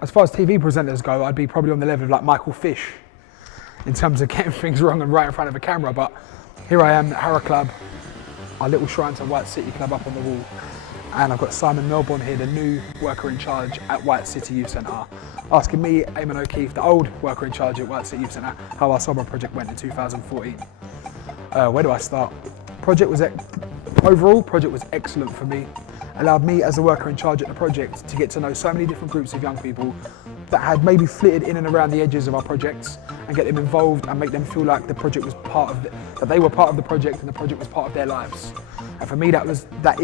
As far as TV presenters go, I'd be probably on the level of like Michael Fish in terms of getting things wrong and right in front of a camera, but here I am at Harrow Club, our little shrine to White City Club up on the wall, and I've got Simon Melbourne here, the new worker in charge at White City Youth Centre, asking me, Eamon O'Keefe, the old worker in charge at White City Youth Centre, how our summer project went in 2014. Where do I start? Overall, project was excellent for me. Allowed me as a worker in charge at the project to get to know so many different groups of young people that had maybe flitted in and around the edges of our projects and get them involved and make them feel like the project was that they were part of the project and the project was part of their lives. And for me, that was at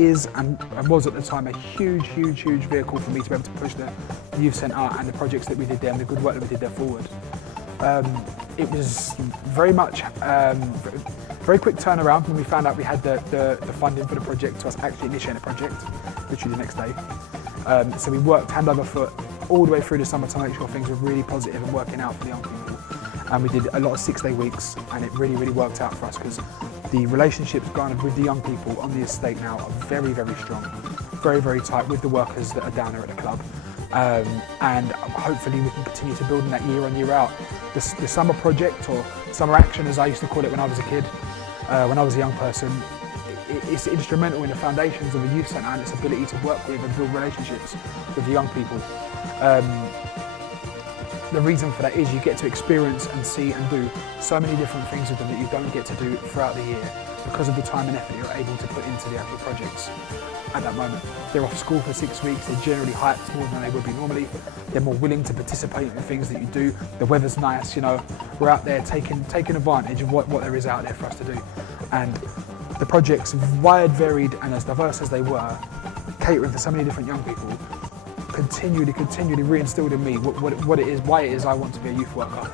the time a huge vehicle for me to be able to push the youth centre and the projects that we did there and the good work that we did there forward. It was very much very quick turnaround when we found out we had the funding for the project to us actually initiate the project, literally the next day. So we worked hand over foot all the way through the summer to make sure things were really positive and working out for the young people. And we did a lot of 6-day weeks, and it really worked out for us because the relationships garnered with the young people on the estate now are very strong, very tight with the workers that are down there at the club. And hopefully we can continue to build on that year on year out. The summer project, or summer action as I used to call it when I was a kid, when I was a young person, it's instrumental in the foundations of a youth centre and its ability to work with and build relationships with the young people. The reason for that is you get to experience and see and do so many different things with them that you don't get to do throughout the year because of the time and effort you're able to put into the actual projects at that moment. They're off school for 6 weeks, they're generally hyped more than they would be normally. They're more willing to participate in the things that you do. The weather's nice, you know, we're out there taking advantage of what there is out there for us to do. And the projects, wide, varied and as diverse as they were, catering for so many different young people, continually re-instilled in me what it is, why it is I want to be a youth worker.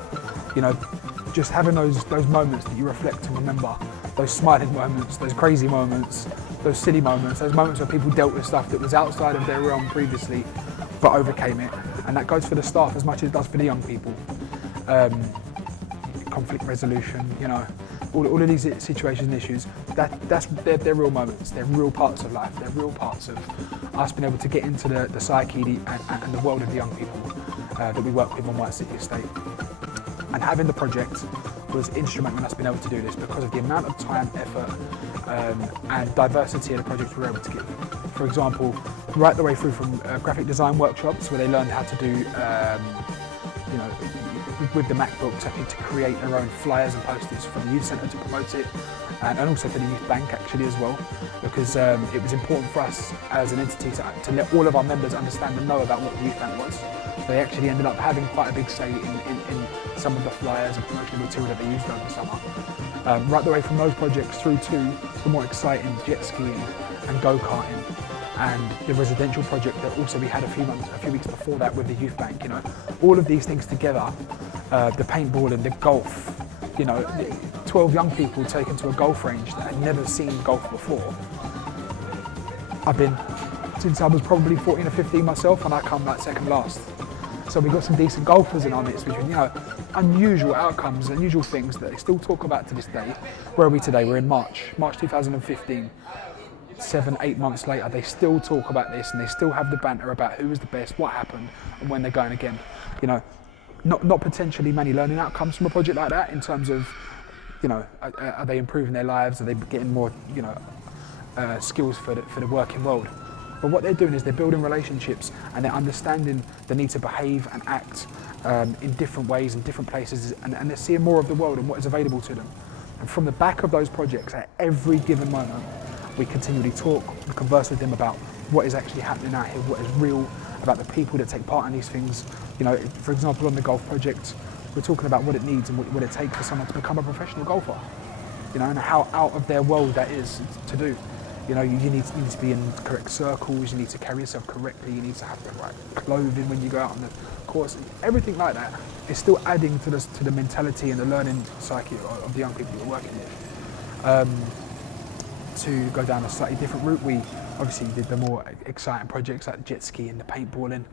You know, just having those moments that you reflect and remember, those smiling moments, those crazy moments, those silly moments, those moments where people dealt with stuff that was outside of their realm previously, but overcame it. And that goes for the staff as much as it does for the young people. Conflict resolution, you know, all of these situations and issues, they're real moments, they're real parts of life, they're real parts of us being able to get into the psyche and the world of the young people that we work with on White City Estate. And having the project was instrumental in us being able to do this because of the amount of time, effort and diversity of the projects we were able to give. For example, right the way through from graphic design workshops where they learned how to do, you know, with the MacBooks, having to create their own flyers and posters for the youth centre to promote it, and also for the youth bank actually as well, because it was important for us as an entity to let all of our members understand and know about what the youth bank was. So they actually ended up having quite a big say in some of the flyers and promotional material that they used over the summer. Right the way from those projects through to the more exciting jet skiing and go-karting, and the residential project that also we had a few weeks before that with the youth bank. You know, all of these things together, the paintball and the golf, you know, 12 young people taken to a golf range that had never seen golf before. I've been since I was probably 14 or 15 myself, and I come like second last. So we got some decent golfers in our midst, which are, you know, unusual outcomes, unusual things that they still talk about to this day. Where are we today? We're in March 2015. 7-8 months later, they still talk about this and they still have the banter about who was the best, what happened, and when they're going again. You know, not potentially many learning outcomes from a project like that in terms of, you know, are they improving their lives? Are they getting more, you know, skills for the working world? But what they're doing is they're building relationships and they're understanding the need to behave and act in different ways in different places, and they're seeing more of the world and what is available to them. And from the back of those projects, at every given moment, we continually talk, we converse with them about what is actually happening out here, what is real, about the people that take part in these things. You know, for example, on the golf project, we're talking about what it needs and what it takes for someone to become a professional golfer. You know, and how out of their world that is to do. You know, you need to be in correct circles, you need to carry yourself correctly, you need to have the right clothing when you go out on the course. Everything like that is still adding to the mentality and the learning psyche of the young people you're working with. To go down a slightly different route, we obviously did the more exciting projects like the jet ski and the paintballing,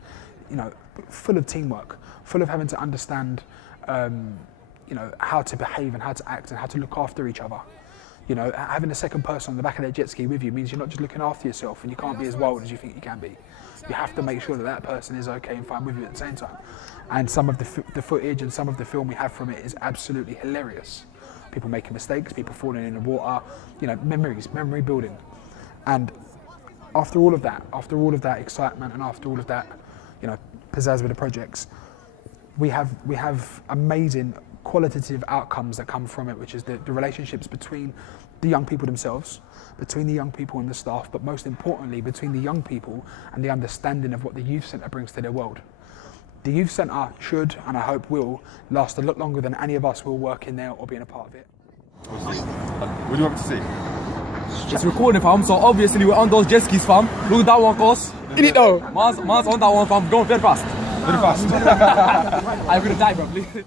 you know, full of teamwork, full of having to understand, you know, how to behave and how to act and how to look after each other. You know, having a second person on the back of their jet ski with you means you're not just looking after yourself, and you can't be as wild as you think you can be. You have to make sure that that person is okay and fine with you at the same time. And some of the footage and some of the film we have from it is absolutely hilarious. People making mistakes, people falling in the water, you know, memory building. And after all of that excitement, and after all of that, you know, pizzazz with the projects, we have amazing qualitative outcomes that come from it, which is the relationships between the young people themselves, between the young people and the staff, but most importantly, between the young people and the understanding of what the youth centre brings to their world. The youth centre should, and I hope will, last a lot longer than any of us will work in there or being a part of it. What do you want me to see? It's recording, fam, so obviously we're on those jet skis, fam. Look at that one, cuz. Did it though? Man's on that one, fam. Going very fast. Very fast. I'm gonna die, bro, please.